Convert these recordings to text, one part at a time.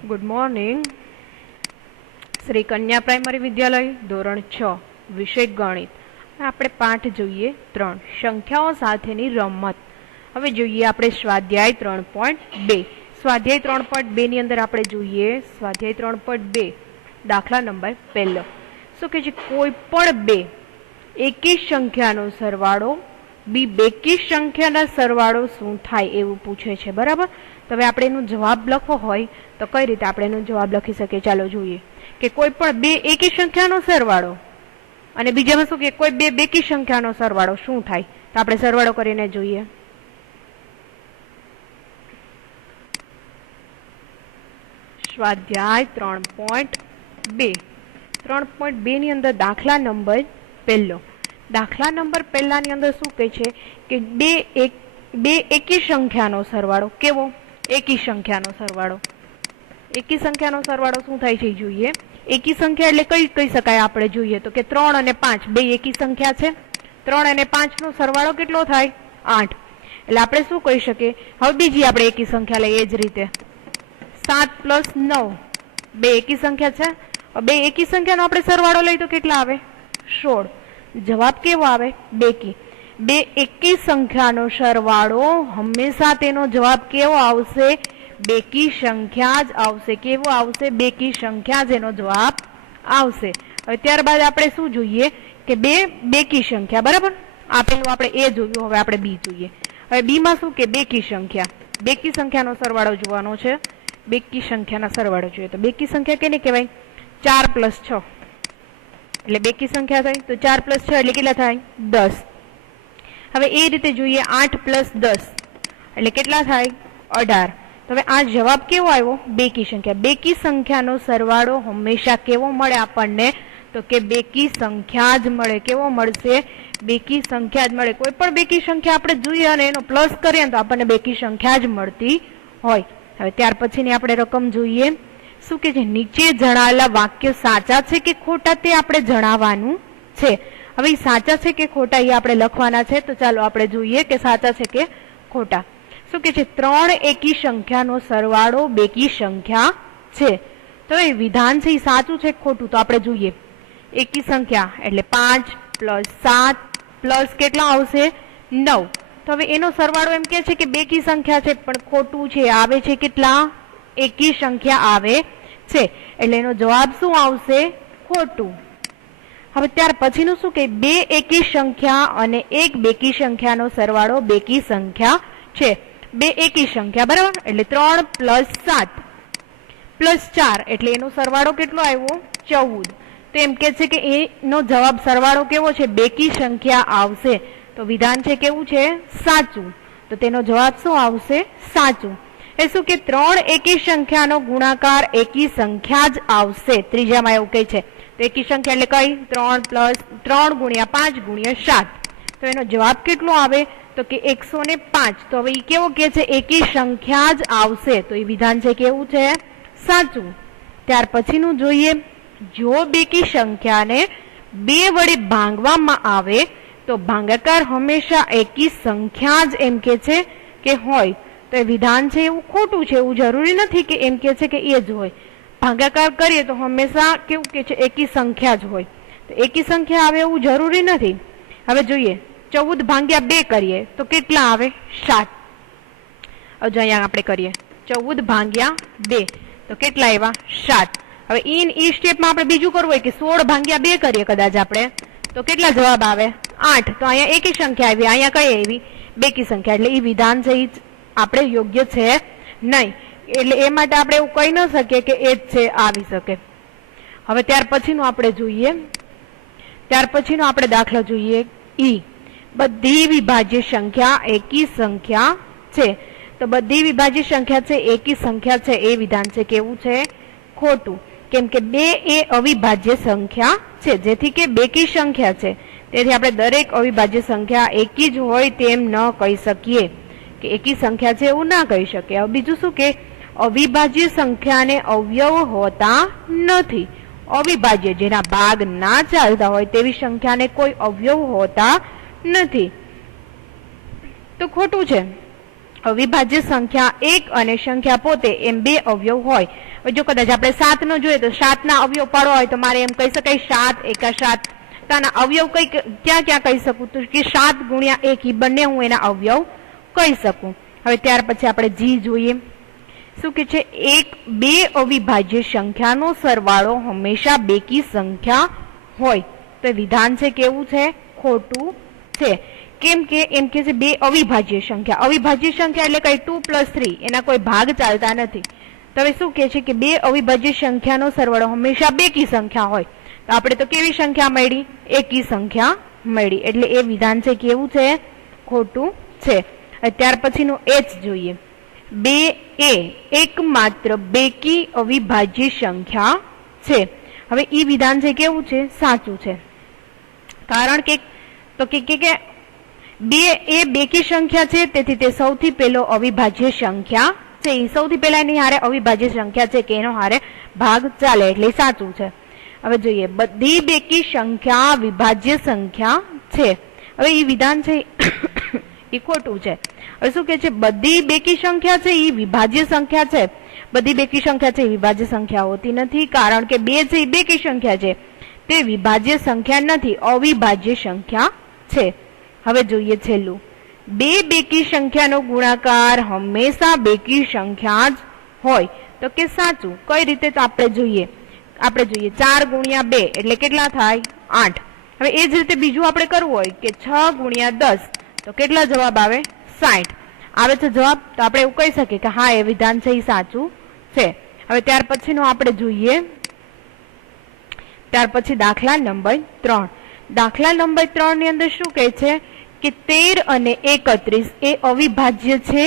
Good morning. Shri कन्या primary विद्यालय धोरण 6 विषय गणित। આપણે પાઠ જોઈએ 3 સંખ્યાઓ સાથેની રમત। હવે જોઈએ આપણે સ્વાધ્યાય 3.2। સ્વાધ્યાય 3.2 ની અંદર આપણે જોઈએ સ્વાધ્યાય 3.2 દાખલા નંબર 1। શું કહે છે? કોઈ પણ બે એકી સંખ્યાનો સરવાળો બી બેકી સંખ્યાના સરવાળો શું થાય એવું પૂછે છે, બરાબર। તો હવે આપણે એનો જવાબ લખવો હોય તો કઈ રીતે આપણે એનો જવાબ લખી શકીએ? ચાલો જોઈએ કે કોઈ પણ બે એકી સંખ્યાનો સરવાળો અને બીજામાં શું કે કોઈ બે બેકી સંખ્યાનો સરવાળો શું થાય, તો આપણે સરવાળો કરીને જોઈએ। સ્વાધ્યાય 3.2 ની અંદર દાખલા નંબર 1। દાખલા નંબર 1 ની અંદર શું કહે છે કે બે એકી સંખ્યાનો સરવાળો કેવો? એકી સંખ્યાનો સરવાળો। એકી સંખ્યાનો સરવાળો શું થાય છે જોઈએ। એકી સંખ્યા એટલે કઈ કહી શકાય આપણે જોઈએ તો કે 3 અને 5 બે એકી સંખ્યા છે। 3 અને 5 નો સરવાળો કેટલો થાય? 8। એટલે આપણે શું કહી શકીએ? હવે બીજી આપણે એકી સંખ્યા લઈએ એ જ રીતે 7 + 9 બે એકી સંખ્યા છે। બે એકી સંખ્યાનો આપણે સરવાળો લઈએ તો કેટલા આવે? 16। જવાબ કેવો આવે? બેકી। બે એકી સંખ્યાનો સરવાળો હંમેશા તેનો જવાબ કેવો આવશે? બેકી સંખ્યા જ આવશે। કેવો આવશે? બેકી સંખ્યા જ એનો જવાબ આવશે। હવે ત્યારબાદ આપણે શું જોઈએ કે બે બેકી સંખ્યા, બરાબર। આપેલું આપણે એ જોયું, હવે આપણે બી જોઈએ। હવે બી માં શું કે બેકી સંખ્યા, બેકી સંખ્યાનો સરવાળો જોવાનો છે। બેકી સંખ્યાના સરવાળો જોઈએ તો બેકી સંખ્યા કેને કહેવાય? 4 + 6 એટલે બેકી સંખ્યા થાય। તો 4 + 6 એટલે કેટલા થાય? 10। હવે એ રીતે જોઈએ 8 + 10 એટલે કેટલા થાય? 18। તો હવે આ જવાબ કેવો આવ્યો? બેકી સંખ્યા। બેકી સંખ્યાનો સરવાળો હંમેશા કેવો મળે આપણને? તો કે બેકી સંખ્યા જ મળે। કેવો મળશે? બેકી સંખ્યા જ મળે। કોઈ પણ બેકી સંખ્યા આપણે જોઈએ અને એનો પ્લસ કરીએ તો આપણને બેકી સંખ્યા જ મળતી હોય। હવે ત્યાર પછીની આપણે રકમ જોઈએ। શું કે છે? નીચે જણાવેલા વાક્ય સાચા છે કે ખોટા તે આપણે જણાવવાનું છે। હવે સાચા છે કે ખોટા એ આપણે લખવાના છે। તો ચાલો આપણે જોઈએ કે સાચા છે કે ખોટા। શું કે છે? 3 એકી સંખ્યાનો સરવાળો બેકી સંખ્યા છે। તો એ વિધાન છે એ સાચું છે કે ખોટું? તો આપણે જોઈએ એકી સંખ્યા એટલે 5 + 7 પ્લસ કેટલા આવશે? 9। તો હવે એનો સરવાળો એમ કે છે કે બેકી સંખ્યા છે, પણ ખોટું છે। આવે છે કેટલા? એકી સંખ્યા આવે છે, એટલે એનો જવાબ શું આવશે? ખોટું। હવે ત્યાર પછીનું શું કે બે એકી સંખ્યા અને એક બેકી સંખ્યાનો સરવાળો બેકી સંખ્યા છે। બે એકી સંખ્યા, બરાબર, એટલે 3 + 7 + 4 એટલે એનો સરવાળો કેટલો આવ્યો? 14। તો એમ કે છે કે એનો જવાબ સરવાળો કેવો છે? બેકી સંખ્યા આવશે। તો વિધાન છે કેવું છે? સાચું। તો તેનો જવાબ શું આવશે? સાચું। એ શું કે 3 એકી સંખ્યાનો ગુણાકાર એકી સંખ્યા જ આવશે। ત્રીજામાં એવું કહે છે। તો એકી સંખ્યા એટલે કઈ? 3 + 3 × 5 × 7। તો એનો જવાબ કેટલો આવે? તો કે 105। તો હવે એ કેવો કે છે? એકી સંખ્યા જ આવશે। તો એ વિધાન છે કેવું છે? સાચું। ત્યાર પછીનું જોઈએ, જો બેકી સંખ્યાને 2 વડે ભાંગવામાં આવે તો ભાગાકાર હંમેશા એકી સંખ્યા જ એમ કે છે કે હોય। તો એ વિધાન છે એવું ખોટું છે। એવું જરૂરી નથી કે એમ કે છે કે એ જ હોય। ભાગાકાર કરીએ તો હંમેશા કેવું કે છે? એકી સંખ્યા જ હોય। તો એકી સંખ્યા આવે એવું જરૂરી નથી। હવે જોઈએ 14 / 2 કરીએ તો કેટલા આવે? 7। હવે જો અહીંયા આપણે કરીએ 14 / 2 તો કેટલા આવ્યા? 7। હવે ઈ સ્ટેપમાં આપણે બીજું કરવું હોય કે 16 / 2 કરીએ કદાચ આપણે તો કેટલા જવાબ આવે? 8। તો અહીંયા એકી સંખ્યા આવી, અહીંયા કઈ આવી? બેકી સંખ્યા। એટલે એ વિધાન છે એ આપણે યોગ્ય છે નહીં। એટલે એ માટે આપણે એવું કહી ન શકીએ કે એ જ છે, આવી શકે। હવે ત્યાર પછીનું આપણે જોઈએ, ત્યાર પછીનો આપણે દાખલો જોઈએ ઈ। બધી વિભાજ્ય સંખ્યા એકી સંખ્યા છે। તો બધી વિભાજ્ય સંખ્યા છે એકી સંખ્યા છે, એ વિધાન છે કેવું છે? ખોટું। કેમ કે 2 એ અવિભાજ્ય સંખ્યા છે, જેથી કે બેકી સંખ્યા છે। તેથી આપણે દરેક અવિભાજ્ય સંખ્યા એકી જ હોય તેમ ન કહી શકીએ કે એકી સંખ્યા છે એવું ના કહી શકીએ। હવે બીજું શું કે અવિભાજ્ય સંખ્યાને અવયવ હોતા નથી। અવિભાજ્ય જેના ભાગ ના ચાલતા હોય તેવી સંખ્યાને કોઈ અવયવ હોતા નથી, તો ખોટું છે। અવિભાજ્ય સંખ્યા 1 અને સંખ્યા પોતે એમ બે અવયવ હોય. જો કદાચ આપણે 7 નો જોઈએ તો 7 ના અવયવ પાડવા હોય તો મારે એમ કહી શકાય 7 એકા 7. તો આના અવયવ કઈ ક્યાં ક્યાં કહી શકું તો કે 7 ગુણ્યા 1 બંને હું એના અવયવ કહી શકું. હવે ત્યાર પછી આપણે જી જોઈએ. શું કે છે? એક બે અવિભાજ્ય સંખ્યાનો સરવાળો હંમેશા બેકી સંખ્યા હોય. તો વિધાન છે કેવું છે? ખોટું છે. કેમ કે એમ કે છે બે અવિભાજ્ય સંખ્યા. અવિભાજ્ય સંખ્યા એટલે કઈ 2 + 3 એના કોઈ ભાગ ચાલતા નથી. તો હવે શું કે છે કે બે અવિભાજ્ય સંખ્યાનો સરવાળો હંમેશા બેકી સંખ્યા હોય. તો આપણે તો કેવી સંખ્યા મળી? એકી સંખ્યા મળી. એટલે એ વિધાન છે કેવું છે? ખોટું છે. ત્યાર પછીનું એચ જોઈએ. બે એ એકમાત્ર બેકી અવિભાજ્ય સંખ્યા છે. હવે ઈ વિધાન છે કેવું છે? સાચું છે. કારણ કે તો કે બે એ બેકી સંખ્યા છે, તેથી તે સૌથી પહેલો અવિભાજ્ય સંખ્યા છે. એ સૌથી પહેલા એની હારે અવિભાજ્ય સંખ્યા છે કે એનો હારે ભાગ ચાલે, એટલે સાચું છે. હવે જોઈએ, બધી બેકી સંખ્યા વિભાજ્ય સંખ્યા છે. હવે એ વિધાન છે એ ખોટું છે. હવે શું કે છે? બધી બેકી સંખ્યા છે એ વિભાજ્ય સંખ્યા છે. બધી બેકી સંખ્યા છે એ વિભાજ્ય સંખ્યા હોતી નથી, કારણ કે બે છે એ બેકી સંખ્યા છે, તે વિભાજ્ય સંખ્યા નથી, અવિભાજ્ય સંખ્યા છે. હવે જોઈએ છેલ્લું, બે બેકી સંખ્યાનો ગુણાકાર હંમેશા બેકી સંખ્યા જ હોય. તો કે સાચું. કઈ રીતે? તો આપણે જોઈએ 4 ગુણ્યા 2 એટલે કેટલા થાય? 8. હવે એ જ રીતે બીજું આપણે કરવું હોય કે 6 ગુણ્યા 10 તો કેટલા જવાબ આવે? 60 આવે છે જવાબ. તો આપણે એવું કહી શકીએ કે હા, એ વિધાન છે એ સાચું છે. હવે ત્યાર પછીનો આપણે જોઈએ, ત્યાર પછી દાખલા નંબર 3. દાખલા નંબર 3 ની અંદર શું કહે છે કે 13 અને 31 એ અવિભાજ્ય છે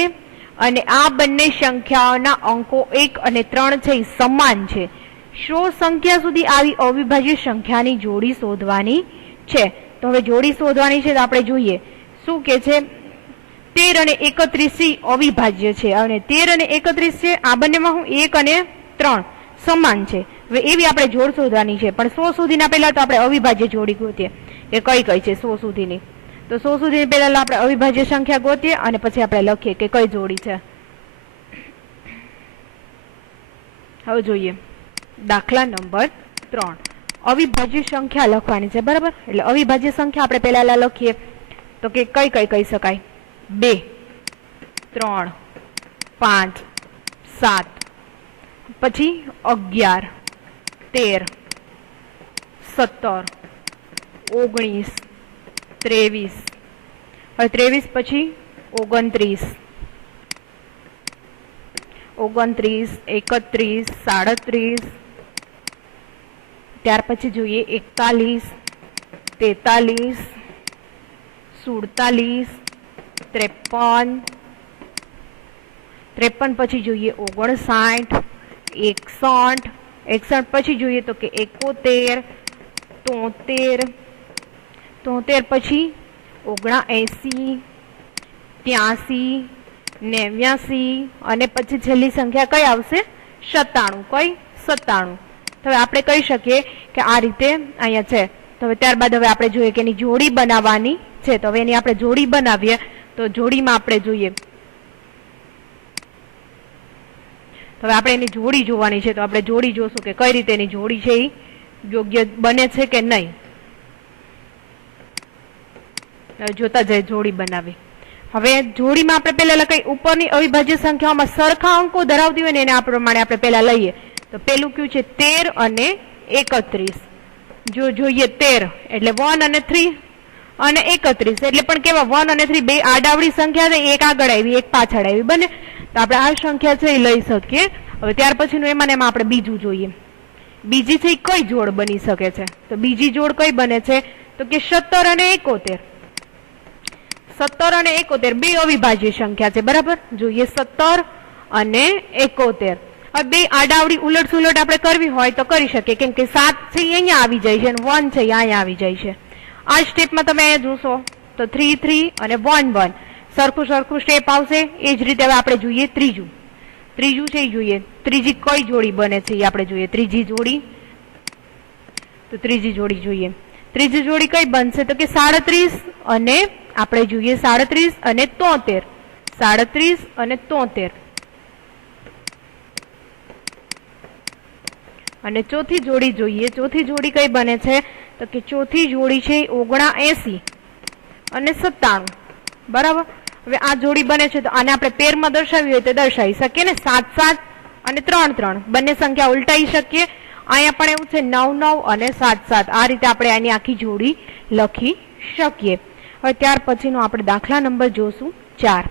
અને આ બંને સંખ્યાઓના અંકો 1 અને 3 છે એ સમાન છે. 100 સંખ્યા સુધી આવી અવિભાજ્ય સંખ્યાની જોડી શોધવાની છે. તો હવે જોડી શોધવાની છે તો આપણે જોઈએ શું કે છે? 13 અને 31 અવિભાજ્ય છે અને 13 અને 31 છે આ બંનેમાં હું 1 અને 3 સમાન છે. હવે એવી આપણે જોડ શોધવાની છે, પણ 100 સુધીના પહેલા તો આપણે અવિભાજ્ય જોડી ગોતીએ કે કઈ કઈ છે 100 સુધીની. તો 100 સુધીની પહેલા આપણે અવિભાજ્ય સંખ્યા ગોતીએ અને પછી આપણે લખીએ કે કઈ જોડી છે. હવે જોઈએ દાખલા નંબર 3. અવિભાજ્ય સંખ્યા લખવાની છે, બરાબર? એટલે અવિભાજ્ય સંખ્યા આપણે પહેલા લખીએ તો કે કઈ કઈ કહી શકાય? 2 3 5 7 પછી 11 13 17 19 23. હવે 23 પછી 29 31 37 ત્યાર પછી જોઈએ 41 43 47 53 પછી જોઈએ 59 61 61 પછી જોઈએ તો કે 71 73 પછી 79 83 89 અને પછી છેલ્લી સંખ્યા કઈ આવશે? 97. કઈ? 97. તો હવે આપણે કહી શકીએ કે આ રીતે અહીંયા છે. તો હવે ત્યારબાદ હવે આપણે જોઈએ કે એની જોડી બનાવવાની છે. તો હવે એની આપણે જોડી બનાવીએ. તો જોડીમાં આપણે જોઈએ, તો હવે આપણે એની જોડી જોવાની છે. તો આપણે જોડી જોશું કે કઈ રીતે એની જોડી છે એ યોગ્ય બને છે કે નહીં. જોતા જાય જોડી બનાવી. હવે જોડીમાં આપણે પહેલા લખાય ઉપરની અવિભાજ્ય સંખ્યાઓમાં સરખા અંકો ધરાવતી હોય ને એને આ પ્રમાણે આપણે પહેલા લઈએ. તો પહેલું કયું છે? 13 અને 31. જો જોઈએ 13 એટલે 1 અને 3 અને 31 એટલે પણ કેવા 1 અને 3 બે આડાવડી સંખ્યા છે, એક આગળ આવી એક પાછળ આવી બને. તો આપણે આ સંખ્યા છે એ લઈ શકીએ. હવે ત્યાર પછીનું એમાં આપણે બીજું જોઈએ. બીજી છે એ કઈ જોડ બની શકે છે? તો બીજી જોડ કઈ બને છે? તો કે 17 અને 71. 17 અને 71 બે અવિભાજ્ય સંખ્યા છે, બરાબર? જોઈએ 17 અને 71. હવે બે આડાવડી ઉલટ સુલટ આપણે કરવી હોય તો કરી શકીએ, કેમ કે 7 છે એ અહીંયા આવી જાય છે અને 1 છે એ અહીંયા આવી જાય છે. આ સ્ટેપમાં તમે અહીંયા જોશો તો 3 3 અને 1 1 સરખું સ્ટેપ આવશે. એ જ રીતે હવે આપણે જોઈએ ત્રીજું છે એ જોઈએ. ત્રીજી કઈ જોડી બને છે એ આપણે જોઈએ. ત્રીજી જોડી, તો ત્રીજી જોડી જોઈએ. ત્રીજી જોડી કઈ બનશે? તો કે 37 અને આપણે જોઈએ 37 અને 73. 37 અને 73 અને ચોથી જોડી જોઈએ। ચોથી જોડી કઈ બને છે તો કે ચોથી જોડી છે 79 અને 97 બરાબર। હવે આ જોડી બને છે તો આને આપણે પેરમાં દર્શાવી હોય તો દર્શાવી શકીએ ને 7 7 અને 3 3 બંને સંખ્યા ઉલટાઈ શકીએ। અહીંયા પણ એવું છે 9 9 અને 7 7 આ રીતે આપણે આની આખી જોડી લખી શકીએ। હવે ત્યાર પછીનો આપણે દાખલા નંબર જોશું 4।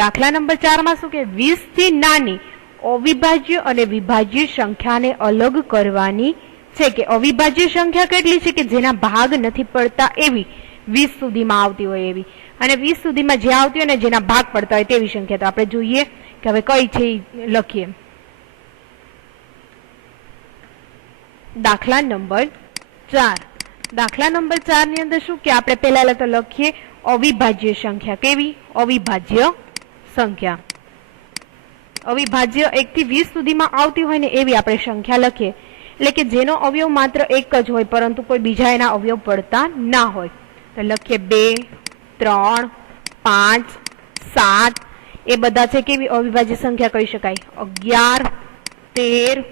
દાખલા નંબર 4 માં શું કે 20 થી નાની અવિભાજ્ય અને વિભાજ્ય સંખ્યાને અલગ કરવાની છે કે અવિભાજ્ય સંખ્યા કેટલી છે કે જેના ભાગ નથી પડતા એવી 20 સુધીમાં આવતી હોય એવી અને 20 સુધીમાં જે આવતી હોય ને જેના ભાગ પડતા હોય તેવી સંખ્યા। તો આપણે જોઈએ કે હવે કઈ છે લખીએ। દાખલા નંબર 4। દાખલા નંબર 4 ની અંદર શું કે આપણે પહેલા તો લખીએ અવિભાજ્ય સંખ્યા। કેવી? અવિભાજ્ય સંખ્યા। અવિભાજ્ય 1 થી 20 સુધીમાં આવતી હોય ને એવી આપણે સંખ્યા લખીએ એટલે કે જેનો અવયવ માત્ર એક જ હોય પરંતુ કોઈ બીજા એના અવયવ પડતા ના હોય। તો લખીએ 2 3 5 7 એ બધા છે કેવી અવિભાજ્ય સંખ્યા કહી શકાય। 11 13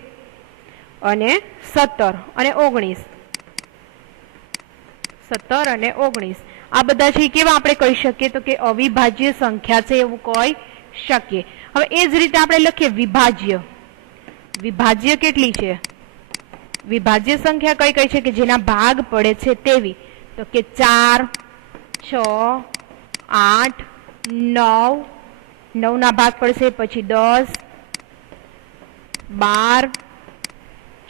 અને 17 અને 19 17 અને 19 આ બધા છે કેવા આપણે કહી શકીએ તો કે અવિભાજ્ય સંખ્યા છે એવું કહી શકીએ। હવે એ જ રીતે આપણે લખીએ વિભાજ્ય। વિભાજ્ય કેટલી છે? વિભાજ્ય સંખ્યા કઈ કઈ છે કે જેના ભાગ પડે છે તેવી તો કે 4 6 8 9 9 ના ભાગ પડશે પછી 10 12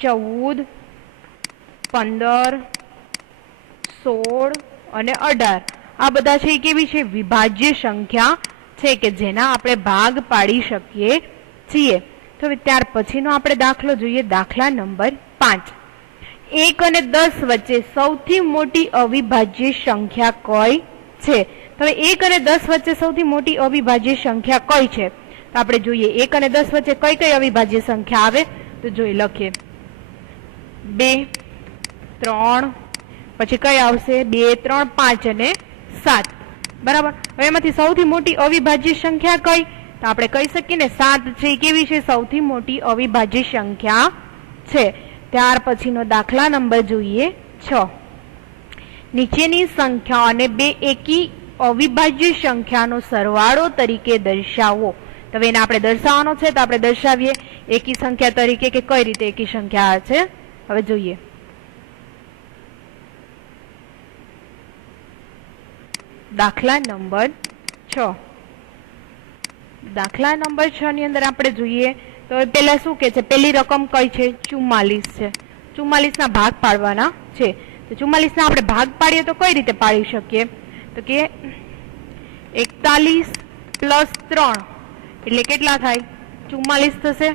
14 15 16 અને 18 આ બધા છે કેવી છે વિભાજ્ય સંખ્યા છે કે જેના આપણે ભાગ પાડી શકીએ છીએ। તો હવે ત્યાર પછીનો આપણે દાખલો જોઈએ। દાખલા નંબર 5। 1 અને 10 વચ્ચે સૌથી મોટી અવિભાજ્ય સંખ્યા કઈ છે? તો હવે 1 અને 10 વચ્ચે સૌથી મોટી અવિભાજ્ય સંખ્યા કઈ છે તો આપણે જોઈએ 1 અને 10 વચ્ચે કઈ કઈ અવિભાજ્ય સંખ્યા આવે તો જોઈ લખીએ 2 3 પછી કઈ આવશે 2 3 5 અને 7 બરાબર। હવે એમાંથી સૌથી મોટી અવિભાજ્ય સંખ્યા કઈ તો આપણે કહી શકીએ ને 7 છે। કેવી છે? સૌથી મોટી અવિભાજ્ય સંખ્યા છે। ત્યાર પછીનો દાખલા નંબર જોઈએ 6। નીચેની સંખ્યાઓને બે એકી અવિભાજ્ય સંખ્યાનો સરવાળો તરીકે દર્શાવો। તો એને આપણે દર્શાવવાનો છે તો આપણે દર્શાવીએ એકી સંખ્યા તરીકે કે કઈ રીતે એકી સંખ્યા છે હવે જોઈએ। દાખલા નંબર 6। દાખલા નંબર 6 ની અંદર આપણે જોઈએ તો પેલા શું કે છે પેલી રકમ કઈ છે 44 છે। 44 ના ભાગ પાડવાના છે તો 44 ના આપણે ભાગ પાડીએ તો કઈ રીતે પાડી શકીએ તો કે 41 પ્લસ 3 એટલે કેટલા થાય 44 થશે।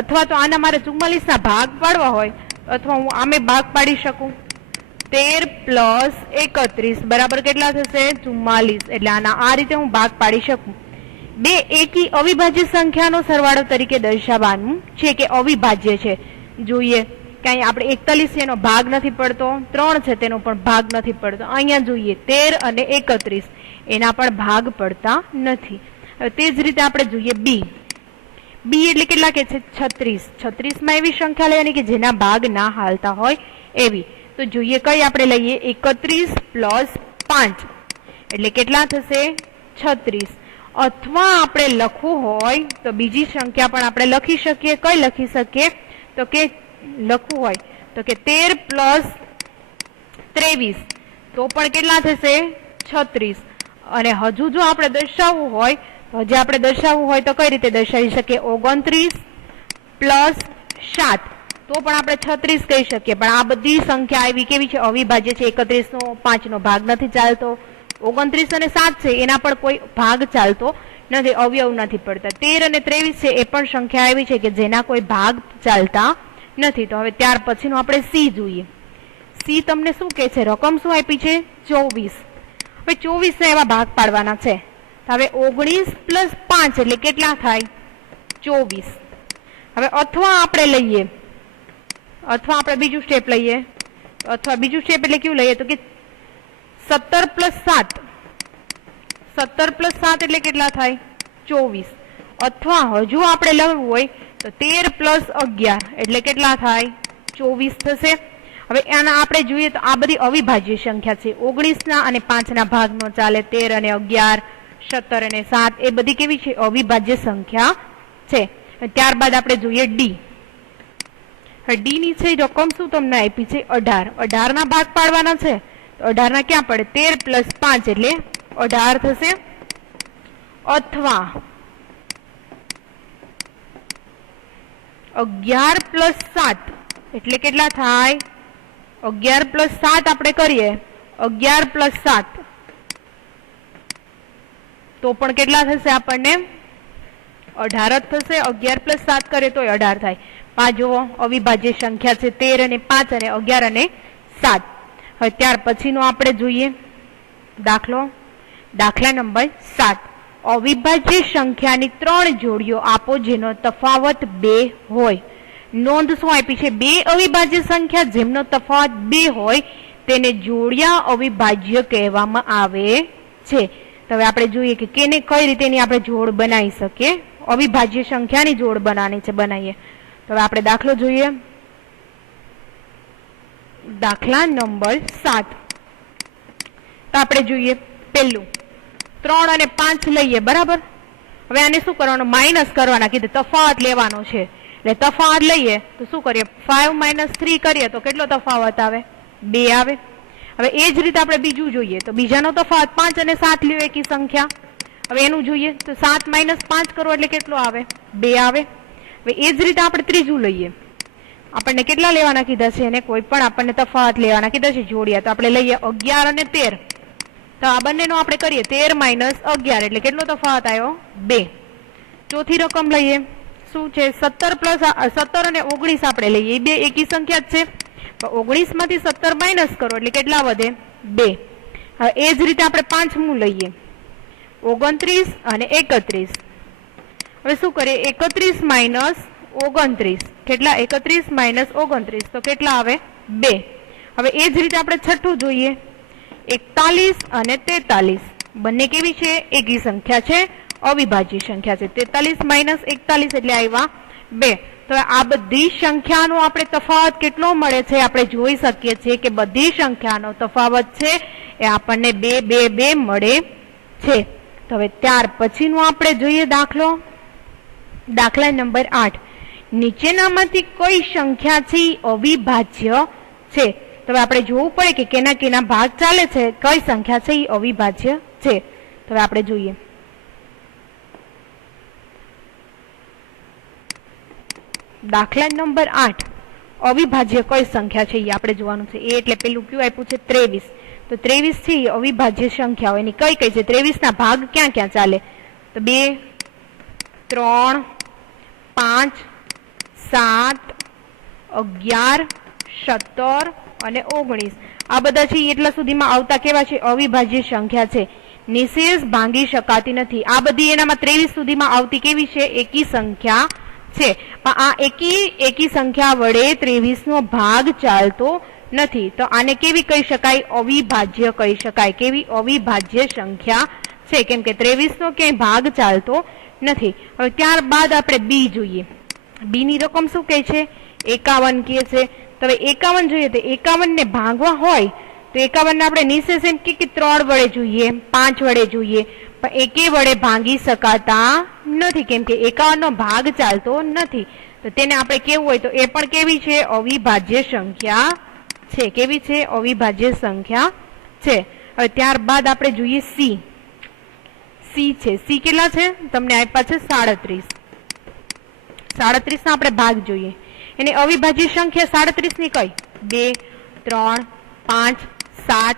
અથવા તો આના મારે 44 ના ભાગ પાડવા હોય અથવા હું આમે ભાગ પાડી શકું 13 પ્લસ 31 બરાબર કેટલા થશે 44 એટલે આના આ રીતે હું ભાગ પાડી શકું। બે એકી અવિભાજ્ય સંખ્યાનો સરવાળો તરીકે દર્શાવવાનું છે કે અવિભાજ્ય છે। જોઈએ કે અહીં આપણે 41 એનો ભાગ નથી પડતો 3 છે તેનો પણ ભાગ નથી પડતો। અહીંયા જોઈએ 13 અને 31 એના પણ ભાગ પડતા નથી। હવે તે જ રીતે આપણે જોઈએ બી। બી એટલે કેટલા કે છે 36। 36 માં એવી સંખ્યા લેવાની કે જેના ભાગ ના હાલતા હોય એવી તો જોઈએ કઈ આપણે લઈએ 31 પ્લસ 5 એટલે કેટલા થશે 36। અથવા આપણે લખવું હોય તો બીજી સંખ્યા પણ આપણે લખી શકીએ। કઈ લખી શકીએ તો કે લખવું હોય તો કે 13 પ્લસ 23 તો પણ કેટલા થશે 36। અને હજુ જો આપણે દર્શાવવું હોય તો હજી આપણે દર્શાવવું હોય તો કઈ રીતે દર્શાવી શકીએ 29 પ્લસ 7 તો પણ આપણે 36 કહી શકીએ। પણ આ બધી સંખ્યા એવી કેવી છે અવિભાજ્ય છે। 31 નો 5 નો ભાગ નથી ચાલતો 29 અને 7 છે એના પણ કોઈ ભાગ ચાલતો નથી અવયવ નથી પડતા। 13 અને 23 છે એ પણ સંખ્યા એવી છે કે જેના કોઈ ભાગ ચાલતા નથી। તો હવે ત્યાર પછીનું આપણે સી જોઈએ। સી તમને શું કહે છે રકમ શું આપી છે 24। હવે 24 એવા ભાગ પાડવાના છે તો હવે 19 પ્લસ 5 એટલે કેટલા થાય 24। હવે અથવા આપણે લઈએ અથવા આપણે બીજું સ્ટેપ લઈએ અથવા બીજું સ્ટેપ એટલે કેવું લઈએ તો કે 17 પ્લસ 7 17 + 7 એટલે કેટલા થાય 24 અથવા હજુ આપણે લખવું હોય તો 13 + 11 એટલે કેટલા થાય 24 થશે। હવે આના આપણે જોઈએ તો આ બધી અવિભાજ્ય સંખ્યા છે 19 ના અને 5 ના ભાગ નો ચાલે 13 અને 11 17 અને 7 એ બધી કેવી છે અવિભાજ્ય સંખ્યા છે। ત્યારબાદ આપણે જોઈએ ડી। ડી ની છે રકમ શું તમને આપી છે 18 18 ના ભાગ પાડવાના છે તો 18 ના ક્યાં પડે 13 + 5 એટલે 18 થશે અથવા 11 + 7 એટલે કેટલા થાય 11 + 7 આપણે કરીએ 11 + 7 તો પણ કેટલા થશે આપણને 18 જ થશે। 11 + 7 કરીએ તો 18 થાય। પાંચ જુઓ અવિભાજ્ય સંખ્યા છે 13 અને 5 અને 11 અને 7। હવે ત્યાર પછીનો આપણે જોઈએ દાખલા નંબર 7। અવિભાજ્ય સંખ્યાની 3 જોડીઓ આપો જેનો તફાવત 2 હોય। નોંધ શું આપી છે 2 અવિભાજ્ય સંખ્યા જેમનો તફાવત 2 હોય તેને જોડિયા અવિભાજ્ય કહેવામાં આવે છે। તો હવે આપણે જોઈએ કે કેને કઈ રીતે એની આપણે જોડ બનાવી શકીએ। અવિભાજ્ય સંખ્યાની જોડ બનાવીએ તો હવે આપણે દાખલો જોઈએ દાખલા નંબર 7। તો આપણે જોઈએ પહેલું 3 અને 5 લઈએ બરાબર। હવે આને શું કરવાનું માઇનસ કરવાના કીધું તફાવત લેવાનો છે એટલે તફાવત લઈએ તો શું કરીએ 5 - 3 કરીએ તો કેટલો તફાવત આવે 2 આવે। હવે એ જ રીતે આપણે બીજું જોઈએ તો બીજાનો તફાવત 5 અને 7 લ્યો એકી સંખ્યા। હવે એનું જોઈએ તો 7 - 5 કરો એટલે કેટલો આવે 2 આવે। હવે એ જ રીતે આપણે ત્રીજું લઈએ આપણને કેટલા લેવાના કીધા છે એને કોઈ પણ આપણને તફાવત લેવાના કીધા છે જોડિયા તો આપણે લઈએ 11 અને 13 તો આ બંનેનો આપણે કરીએ 13 - 11 એટલે કેટલો તફાવત આવ્યો 2। ચોથી રકમ લઈએ શું છે 17 અને 19 આપણે લઈએ બે એકી સંખ્યા જ છે 19 માંથી 17 માઇનસ કરો એટલે કેટલા વધે 2। હવે એ જ રીતે આપણે પાંચમું લઈએ 29 અને 31। હવે શું કરીએ 31 - 29 કેટલા 31 - 29 તો કેટલા આવે 2। હવે એ જ રીતે આપણે છઠ્ઠું જોઈએ 41 અને 43 બંને કેવી છે એકી સંખ્યા છે અવિભાજ્ય સંખ્યા છે 43 - 41 એટલે આવ્યા 2। તો આ બધી સંખ્યાનો આપણે તફાવત કેટલો મળે છે આપણે જોઈ શકીએ છીએ કે બધી સંખ્યાનો તફાવત છે એ આપણને 2 2 2 મળે છે। તો હવે ત્યાર પછીનું આપણે જોઈએ દાખલા નંબર 8। નીચેનામાંથી કઈ સંખ્યા છે અવિભાજ્ય છે તો હવે આપણે જોવું પડે કે કેના ભાગ ચાલે છે કઈ સંખ્યા છે એ અવિભાજ્ય છે। તો હવે આપણે જોઈએ દાખલા નંબર 8 અવિભાજ્ય કઈ સંખ્યા છે એ આપણે જોવાનું છે। એ એટલે પેલું કયું આપ્યું છે 23 તો 23 છે એ અવિભાજ્ય સંખ્યા હોય એની કઈ છે 23 ના ભાગ ક્યાં ક્યાં ચાલે તો 2 3 5 7 11 17 અને 19 આ બધા છે એટલા સુધીમાં આવતા કેવા છે અવિભાજ્ય સંખ્યા છે નિશેષ ભાંગી શકાતી નથી। આ બધી એનામાં 23 સુધીમાં આવતી કેવી છે એકી સંખ્યા છે પણ આ એકી સંખ્યા વડે 23 નો ભાગ ચાલતો નથી તો આને કેવી કહી શકાય અવિભાજ્ય કહી શકાય। કેવી અવિભાજ્ય સંખ્યા છે કેમ કે 23 નો ક્યાંય ભાગ ચાલતો નથી। હવે ત્યારબાદ આપણે બી જોઈએ બી ની રકમ શું કહે છે 51 કહે છે। તો હવે 51 જોઈએ તો 51 ને ભાગવા હોય તો 51 ને આપણે નિશેષ એમ કે 3 વડે જોઈએ 5 વડે જોઈએ પણ એકે વડે ભાંગી શકાતા નથી કેમ કે 51 નો ભાગ ચાલતો નથી તો તેને આપણે કેવું હોય તો એ પણ કેવી છે અવિભાજ્ય સંખ્યા છે। કેવી છે અવિભાજ્ય સંખ્યા છે। હવે ત્યારબાદ આપણે જોઈએ સી છે સી કેટલા છે તમને આપ્યા છે 37 37 ના આપણે ભાગ જોઈએ એની અવિભાજ્ય સંખ્યા 37 ની કઈ 2 3 5 7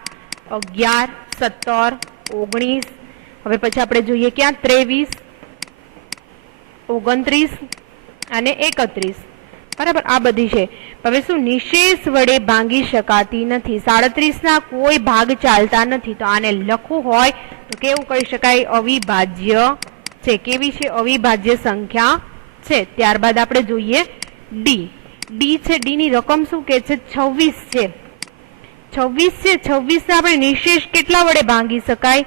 11 17 19 હવે પછી આપણે જોઈએ ક્યાં 23 29 અને 31 બરાબર આ બધી છે। હવે શું નિશેષ વડે ભાંગી શકાતી નથી 37 ના કોઈ ભાગ ચાલતા નથી તો આને લખવું હોય તો કેવું કહી શકાય અવિભાજ્ય છે। કેવી છે અવિભાજ્ય સંખ્યા છે। ત્યારબાદ આપણે જોઈએ ડી છે ડી ની રકમ શું કે છે 26 છે 26 છે 26 ને આપણે નિશેષ કેટલા વડે ભાંગી શકાય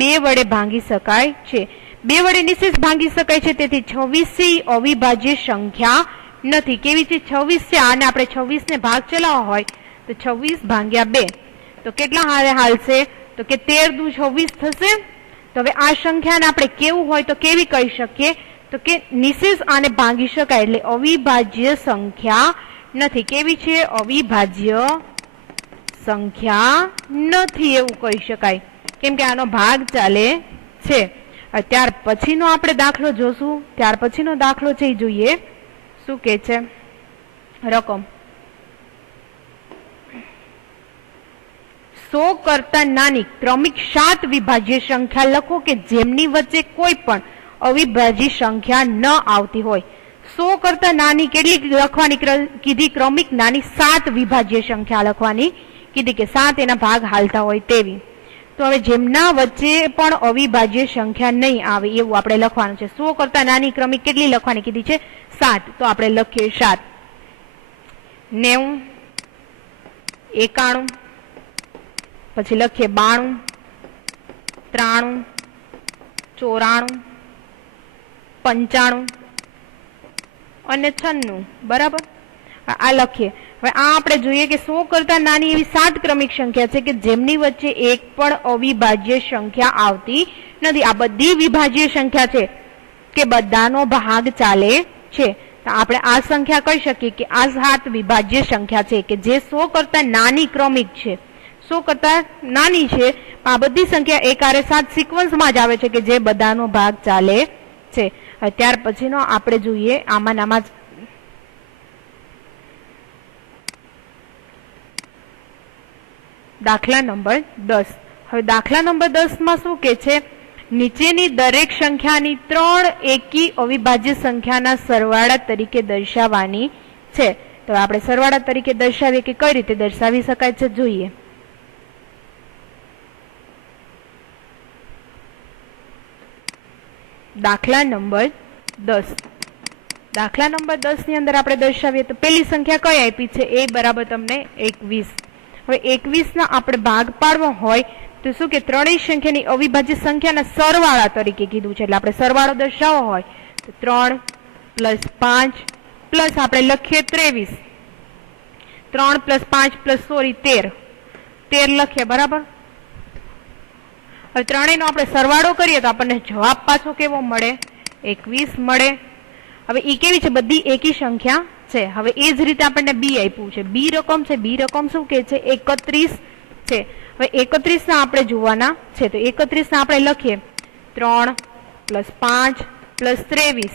2 વડે ભાંગી શકાય છે. 2 વડે નિશેષ ભાંગી શકાય છે, તેથી 26 અવિભાજ્ય સંખ્યા નથી. કેવી છે? 26 છે, આને આપણે 26 ને ભાગ ચલાવવો હોય તો 26 ભાગ્યા 2 તો કેટલા હાલશે? તો કે 13 દુ 26 થશે. તો હવે આ સંખ્યાને આપણે કેવું હોય તો કેવી કહી શકીએ? તો કે નિશેષ આને ભાંગી શકાય એટલે અવિભાજ્ય સંખ્યા નથી. કેવી છે? અવિભાજ્ય સંખ્યા નથી એવું કહી શકાય, કેમ કે આનો ભાગ ચાલે છે. ત્યાર પછીનો આપણે દાખલો જોશું. ત્યાર પછીનો દાખલો છે એ જોઈએ શું કે છે. રકમ 100 કરતા નાની ક્રમિક 7 વિભાજ્ય સંખ્યા લખો કે જેમની વચ્ચે કોઈ પણ અવિભાજ્ય સંખ્યા ન આવતી હોય. 100 કરતા નાની કેટલી લખવાની કીધી? ક્રમિક નાની 7 વિભાજ્ય સંખ્યા લખવાની કીધી કે 7 એના ભાગ હાલતા હોય તેવી. તો હવે જેમના વચ્ચે પણ અવિભાજ્ય સંખ્યા નહીં આવે એવું આપણે લખવાનું છે. 100 કરતા નાની ક્રમિક કેટલી લખવાની કીધી છે? 7. તો આપણે લખીએ 7. 90, 91, પછી લખીએ 92, 93, 94, 95 અને 96. બરાબર, આ લખીએ. હવે આ આપણે જોઈએ કે 100 કરતા નાની એવી 7 ક્રમિક સંખ્યા છે કે જેમની વચ્ચે એક પણ અવિભાજ્ય સંખ્યા આવતી નથી. આ બધી વિભાજ્ય સંખ્યા છે કે બધાનો ભાગ ચાલે છે. તો આપણે આ સંખ્યા કહી શકીએ કે આ 7 વિભાજ્ય સંખ્યા છે કે જે 100 કરતા નાની ક્રમિક છે. 100 કરતા નાની છે, આ બધી સંખ્યા એક આરે 7 સિક્વન્સમાં જ આવે છે કે જે બધાનો ભાગ ચાલે છે. ત્યાર પછીનો આપણે જોઈએ આમાં દાખલા નંબર 10. હવે દાખલા નંબર 10 માં શું કે છે? નીચેની દરેક સંખ્યાની 3 એકી અવિભાજ્ય સંખ્યાના સરવાળા તરીકે દર્શાવવાની છે. તો આપણે સરવાળા તરીકે દર્શાવીએ કે કઈ રીતે દર્શાવી શકાય છે જોઈએ. દાખલા નંબર 10. દાખલા નંબર 10 ની અંદર આપણે દર્શાવીએ તો પેલી સંખ્યા કઈ આપી છે? એ બરાબર તમને 21. હવે 21 ના આપણે ભાગ પાડવો હોય તો શું કે ત્રણેય સંખ્યાની અવિભાજ્ય સંખ્યાના સરવાળા તરીકે કીધું છે. એટલે આપણે સરવાળો દર્શાવવો હોય તો 3 + 5 પ્લસ આપણે લખીએ 23. 3 + 5 + 13 લખીએ. બરાબર, હવે ત્રણેયનો આપણે સરવાળો કરીએ તો આપણને જવાબ પાછો કેવો મળે? 21 મળે. હવે ઈ કેવી છે? બધી એકી સંખ્યા છે. હવે એ જ રીતે આપણને બી આપ્યું છે. બી રકમ છે. બી રકમ શું કે છે? 31 છે. હવે 31 ના આપણે જોવાના છે તો 31 ના આપણે લખીએ 3 + 5 + 23.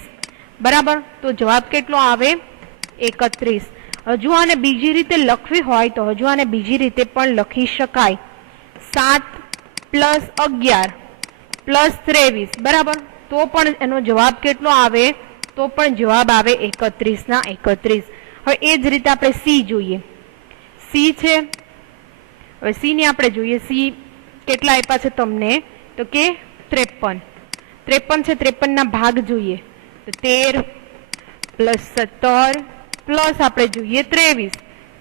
બરાબર, તો જવાબ કેટલો આવે? 31. હજુ આને બીજી રીતે લખવી હોય તો હજુ આને બીજી રીતે પણ લખી શકાય. 7 + 11 + 23. બરાબર, તો પણ એનો જવાબ કેટલો આવે? તો પણ જવાબ આવે 31 ના 31. હવે એ જ રીતે આપણે સી જોઈએ. સી છે. હવે સી ની આપણે જોઈએ. સી કેટલા આપ્યા છે તમને? તો કે 53. 53 છે. 53 ના ભાગ જોઈએ તો 13 + 17 પ્લસ આપણે જોઈએ 23.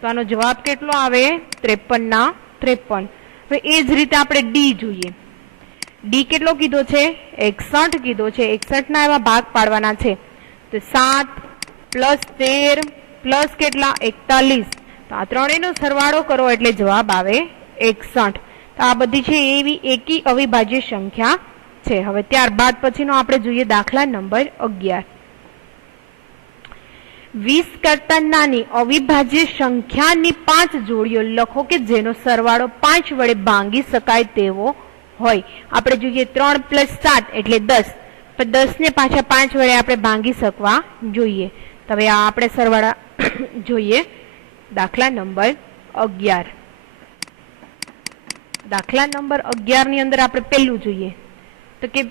તો આનો જવાબ કેટલો આવે? 53 ના 53. હવે એ જ રીતે આપણે ડી જોઈએ. ડી કેટલો કીધો છે? 61 કીધો છે. 61 ના એવા ભાગ પાડવાના છે તો 7 + 13 પ્લસ કેટલા? 41. તો આ ત્રણેયનો સરવાળો કરો એટલે જવાબ આવે 61. તો આ બધી છે એવી એકી અવિભાજ્ય સંખ્યા છે. હવે ત્યારબાદ પછીનો આપણે જોઈએ દાખલા નંબર 11. 20 કરતા નાની અવિભાજ્ય સંખ્યાની 5 જોડીઓ લખો કે જેનો સરવાળો 5 વડે ભાંગી શકાય તેવો હોય. આપણે જોઈએ 3 + 7 એટલે 10. પણ 10 ને પાછા 5 વડે આપણે ભાંગી શકવા જોઈએ. તો હવે આ આપણે સરવાળા જોઈએ. દાખલા નંબર 11. દાખલા નંબર 11 ની અંદર આપણે પહેલું જોઈએ તો કે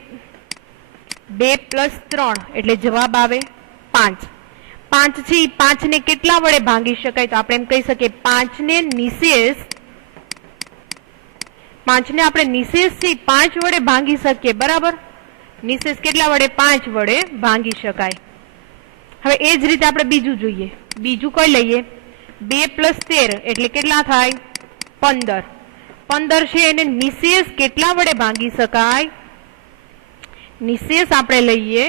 2 + 3 એટલે જવાબ આવે 5. 5 છે. 5 ને કેટલા વડે ભાંગી શકાય? તો આપણે એમ કહી શકીએ 5 ને નિશેષ 5 ને આપણે નિશેષ થી 5 વડે ભાંગી શકીએ. બરાબર, નિશેષ કેટલા વડે? 5 વડે ભાંગી શકાય. હવે એ જ રીતે આપણે બીજું જોઈએ. બીજું કઈ લઈએ? 2 + 13 એટલે કેટલા થાય? 15. 15 છે એને નિશેષ કેટલા વડે ભાંગી શકાય? નિશેષ આપણે લઈએ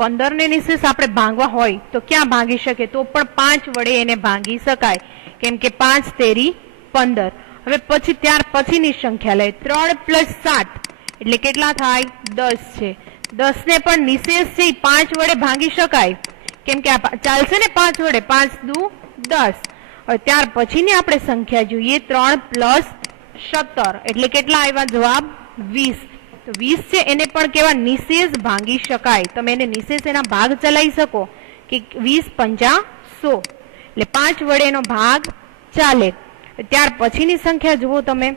पंदर ने निशेष આપણે ભાંગવા હોય તો ક્યાં ભાંગી શકે? તો પણ 5 વડે એને ભાંગી શકાય, કેમ કે 5 તેરી 15. હવે પછી ત્યાર પછીની સંખ્યા લે 3 + 7 એટલે કેટલા થાય? 10 છે. 10 ને પણ નિશેષ છે 5 વડે ભાંગી શકાય, કેમ કે આ ચાલશે ને 5 વડે, 5 દુ 10. હવે ત્યાર પછીની આપણે સંખ્યા જોઈએ 3 + 17 એટલે કેટલા આવ્યા જવાબ? 20. तो 20 છે એને પણ કેવા નિશેષ ભાંગી શકાય. તમે એને નિશેષ એના ભાગ ચલાવી શકો કે 20 × 100 એટલે 5 વડે એનો ભાગ ચાલે. ત્યાર પછીની સંખ્યા જુઓ તમે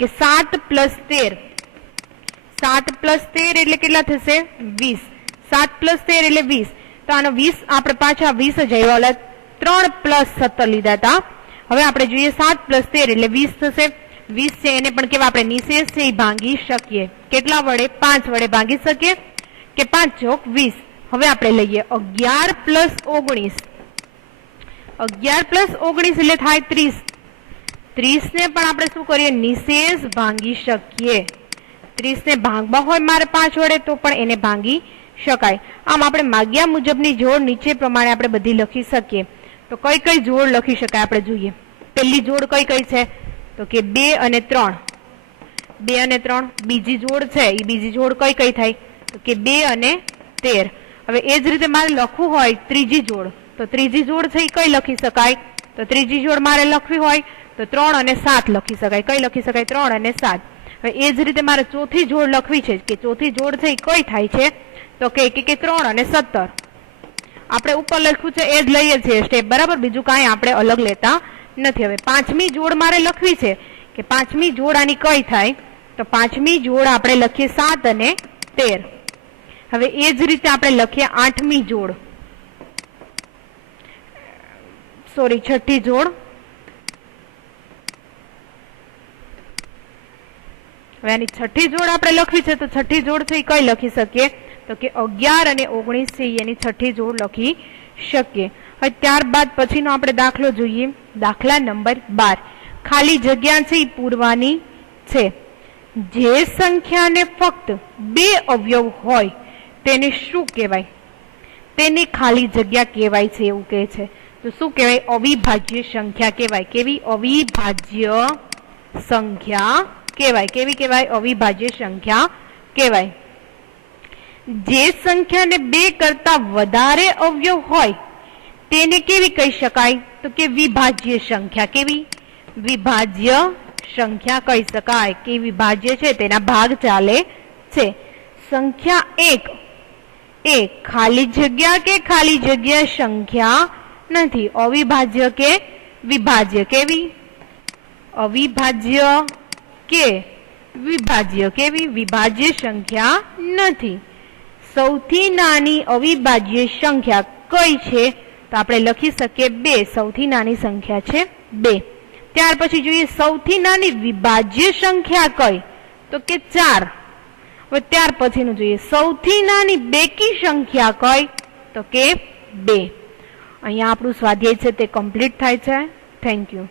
કે 7 + 13. 7 + 13 એટલે કેટલા થશે? 20. 7 + 13 એટલે 20. તો આનો 20 આપણે પાછા 20 જ આવ્યા, ઓલા 3 + 17 લીધા હતા. હવે આપણે જોઈએ 7 + 13 એટલે 20 થશે. 20 છે એને પણ કેવા આપણે નિશેષ છે એ ભાંગી શકીએ. કેટલા વડે? 5 વડે ભાંગી શકીએ કે 5 × 20. હવે આપણે લઈએ 11 + 19. 11 + 19 એટલે થાય 30. 30 ને પણ આપણે શું કરીએ? નિશેષ ભાંગી શકીએ. 30 ને ભાંગવા હોય મારે 5 વડે તો પણ એને ભાંગી શકાય. આમ આપણે માગ્યા મુજબની જોડ નીચે પ્રમાણે આપણે બધી લખી શકીએ. તો કઈ કઈ જોડ લખી શકાય આપણે જોઈએ. પહેલી જોડ કઈ કઈ છે? તો કે 2 અને 3. 2 અને 3. બીજી જોડ છે એ બીજી જોડ કઈ કઈ થાય? તો કે 2 અને 13. હવે એ જ રીતે મારે લખવું હોય ત્રીજી જોડ, તો ત્રીજી જોડ છે એ કઈ લખી શકાય? તો ત્રીજી જોડ મારે લખવી હોય તો 3 અને 7 લખી શકાય. કઈ લખી શકાય? 3 અને 7. હવે એ જ રીતે મારે ચોથી જોડ લખવી છે કે ચોથી જોડ છે એ કઈ થાય છે? તો કે 3 અને 17. આપણે ઉપર લખ્યું છે એ જ લઈએ છીએ સ્ટેપ, બરાબર, બીજું કાંઈ આપણે અલગ લેતા નથી. હવે પાંચમી જોડ મારે લખવી છે કે પાંચમી જોડ આની કઈ થાય? તો પાંચમી જોડ આપણે લખીએ 7 અને 13. હવે એ જ રીતે આપણે લખીએ આઠમી જોડ, સોરી છઠ્ઠી જોડ. હવે આની છઠ્ઠી જોડ આપણે લખવી છે તો છઠ્ઠી જોડ છે એ કઈ લખી શકીએ? તો કે 11 અને 19 છે એની છઠ્ઠી જોડ લખી શકીએ. હવે ત્યારબાદ પછીનો આપણે દાખલો જોઈએ, દાખલા નંબર 12. ખાલી જગ્યા છે એ પૂરવાની છે. જે સંખ્યાને ફક્ત 2 અવયવ હોય તેને શું કહેવાય? તેને ખાલી જગ્યા કહેવાય છે એવું કહે છે. તો શું કહેવાય? અવિભાજ્ય સંખ્યા કહેવાય. કેવી? અવિભાજ્ય સંખ્યા કહેવાય. કેવી કહેવાય? અવિભાજ્ય સંખ્યા કહેવાય. જે સંખ્યાને 2 કરતા વધારે અવયવ હોય તેને કેવી કહી શકાય? તો કે વિભાજ્ય સંખ્યા. કેવી? વિભાજ્ય સંખ્યા કહી શકાય. કે વિભાજ્ય છે તેના ભાગ ચાલે છે. સંખ્યા 1 એ ખાલી જગ્યા કે ખાલી જગ્યા સંખ્યા નથી. અવિભાજ્ય કે વિભાજ્ય? કેવી? અવિભાજ્ય કે વિભાજ્ય? કેવી? વિભાજ્ય સંખ્યા નથી. સૌથી નાની અવિભાજ્ય સંખ્યા કઈ છે? તો આપણે લખી શકીએ 2. સૌથી નાની સંખ્યા છે 2. ત્યાર પછી જોઈએ સૌથી નાની વિભાજ્ય સંખ્યા કઈ? તો કે 4. હવે ત્યાર પછીનું જોઈએ સૌથી નાની બેકી સંખ્યા કઈ? તો કે 2. અહીંયા આપણું સ્વાધ્યાય છે તે કમ્પ્લીટ થાય છે. Thank you.